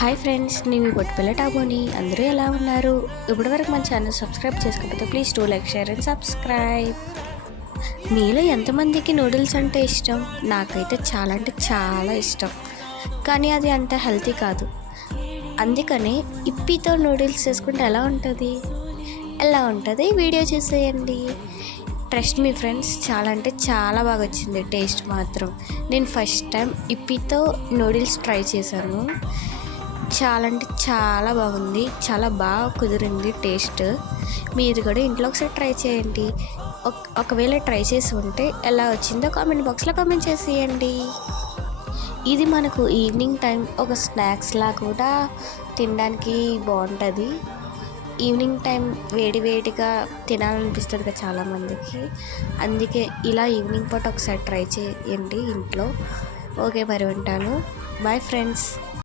Hi friends, నేను మీ పొట్టిపిల్ల టాబోని. అందరూ ఎలా ఉన్నారు? ఇప్పటివరకు మన ఛానల్ సబ్స్క్రైబ్ చేసుకోకపోతే please do like, share and subscribe. మీలో ఎంతమందికి నూడిల్స్ అంటే ఇష్టం? నాకైతే చాలా అంటే చాలా ఇష్టం, కానీ అది అంత హెల్తీ కాదు. అందుకనే ఇప్పితో నూడిల్స్ చేసుకుంటే ఎలా ఉంటుంది వీడియో చూసేయండి. ట్రస్ట్ మీ ఫ్రెండ్స్, చాలా అంటే చాలా బాగా వచ్చింది టేస్ట్ మాత్రం. నేను ఫస్ట్ టైం ఇప్పితో నూడిల్స్ ట్రై చేశాను. చాలా అంటే చాలా బాగుంది, చాలా బాగా కుదిరింది టేస్ట్. మీరు కూడా ఇంట్లో ఒకసారి ట్రై చేయండి. ఒకవేళ ట్రై చేసి ఉంటే ఎలా వచ్చిందో కామెంట్ బాక్స్లో కామెంట్ చేసేయండి. ఇది మనకు ఈవినింగ్ టైం ఒక స్నాక్స్లా కూడా తినడానికి బాగుంటుంది. ఈవినింగ్ టైం వేడిగా తినాలనిపిస్తుంది కదా చాలామందికి. అందుకే ఇలా ఈవినింగ్ పూట ఒకసారి ట్రై చేయండి ఇంట్లో. ఓకే, మరి ఉంటాను. Bye friends.